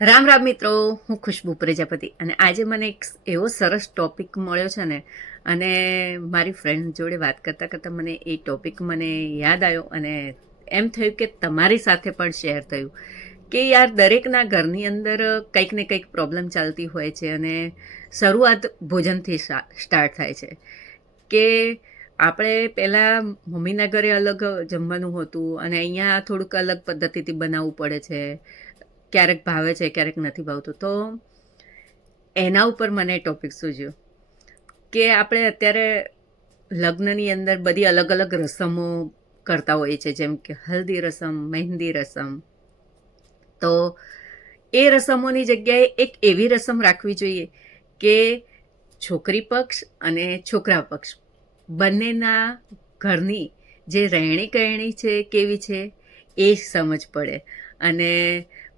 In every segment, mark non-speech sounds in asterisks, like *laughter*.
રામ રામ મિત્રો, હું ખુશ્બુ પ્રજાપતિ. અને આજે મને એક એવો સરસ ટોપિક મળ્યો છે ને, અને મારી ફ્રેન્ડ જોડે વાત કરતાં કરતાં મને એ ટોપિક મને યાદ આવ્યો અને એમ થયું કે તમારી સાથે પણ શેર થયું કે યાર દરેકના ઘરની અંદર કંઈક ને કંઈક પ્રોબ્લેમ ચાલતી હોય છે અને શરૂઆત ભોજનથી સ્ટાર્ટ થાય છે. કે આપણે પહેલાં મમ્મીના ઘરે અલગ જમવાનું હતું અને અહીંયા થોડુંક અલગ પદ્ધતિથી બનાવવું પડે છે. ક્યારેક ભાવે છે, ક્યારેક નથી ભાવતું. તો એના ઉપર મને ટોપિક સૂજ્યો કે આપણે અત્યારે લગ્નની અંદર બધી અલગ અલગ રસમો કરતા હોઈએ છીએ, જેમ કે હલ્દી રસમ, મહેંદી રસમ. તો એ રસમોની જગ્યાએ એક એવી રસમ રાખવી જોઈએ કે છોકરી પક્ષ અને છોકરા પક્ષ બંનેના ઘરની જે રહેણી કહેણી છે, કેવી છે, એ સમજ પડે. અને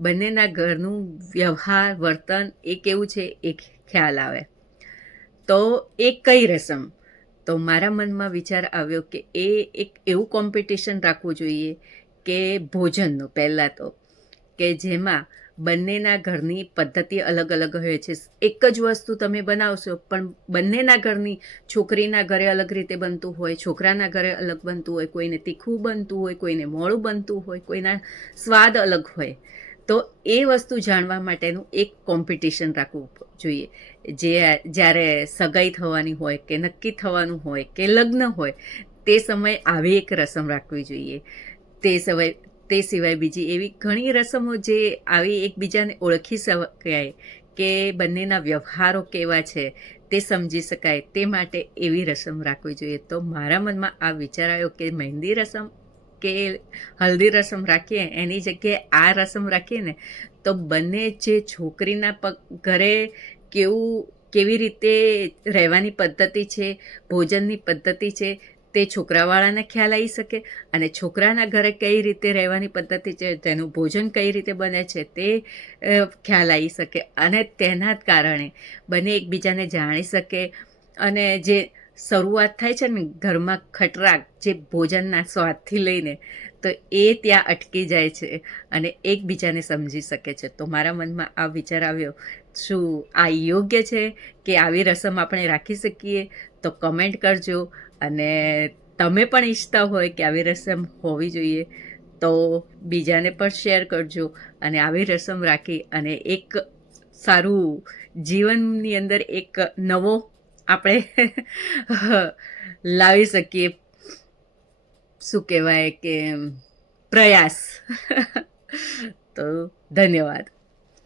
બંનેના ઘરનું વ્યવહાર, વર્તન એ કેવું છે એ ખ્યાલ આવે. તો એ કઈ રસમ? તો મારા મનમાં વિચાર આવ્યો કે એ એક એવું કોમ્પિટિશન રાખવું જોઈએ કે ભોજનનું પહેલાં તો. કે જેમાં બંનેના ઘરની પદ્ધતિ અલગ અલગ હોય છે. એક જ વસ્તુ તમે બનાવશો, પણ બંનેના ઘરની છોકરીના ઘરે અલગ રીતે બનતું હોય, છોકરાના ઘરે અલગ બનતું હોય, કોઈને તીખું બનતું હોય, કોઈને મોડું બનતું હોય, કોઈના સ્વાદ અલગ હોય. તો એ વસ્તુ જાણવા માટેનું એક કોમ્પિટિશન રાખવું જોઈએ. જે જ્યારે સગાઈ થવાની હોય કે નક્કી થવાનું હોય કે લગ્ન હોય, તે સમયે આવી એક રસમ રાખવી જોઈએ. તે સિવાય તે સિવાય બીજી એવી ઘણી રસમો જે આવી એકબીજાને ઓળખી શકાય કે બંનેના વ્યવહારો કેવા છે તે સમજી શકાય તે માટે એવી રસમ રાખવી જોઈએ. તો મારા મનમાં આ વિચાર આવ્યો કે મહેંદી રસમ કે હલ્દી રસમ રાખીએ, એની જગ્યાએ આ રસમ રાખીએ ને, તો બંને જે છોકરીના પગ ઘરે કેવું, કેવી રીતે રહેવાની પદ્ધતિ છે, ભોજનની પદ્ધતિ છે તે છોકરાવાળાને ખ્યાલ આવી શકે અને છોકરાના ઘરે કઈ રીતે રહેવાની પદ્ધતિ છે, તેનું ભોજન કઈ રીતે બને છે, તે ખ્યાલ આવી શકે. અને તેના જ કારણે બંને એકબીજાને જાણી શકે અને જે શરૂઆત થાય છે ને, ઘરમાં ખટરાક, જે ભોજનના સ્વાદથી લઈને તો એ ત્યાં અટકી જાય છે અને એકબીજાને સમજી શકે છે. તો મારા મનમાં આ વિચાર આવ્યો, શું આ યોગ્ય છે કે આવી રસમ આપણે રાખી શકીએ? તો કમેન્ટ કરજો અને તમે પણ ઈચ્છતા હોય કે આવી રસમ હોવી જોઈએ, તો બીજાને પણ શેર કરજો અને આવી રસમ રાખી અને એક સારું જીવનની અંદર એક નવો આપણે *laughs* લાવી શકીએ. શું કહેવાય કે પ્રયાસ. તો ધન્યવાદ.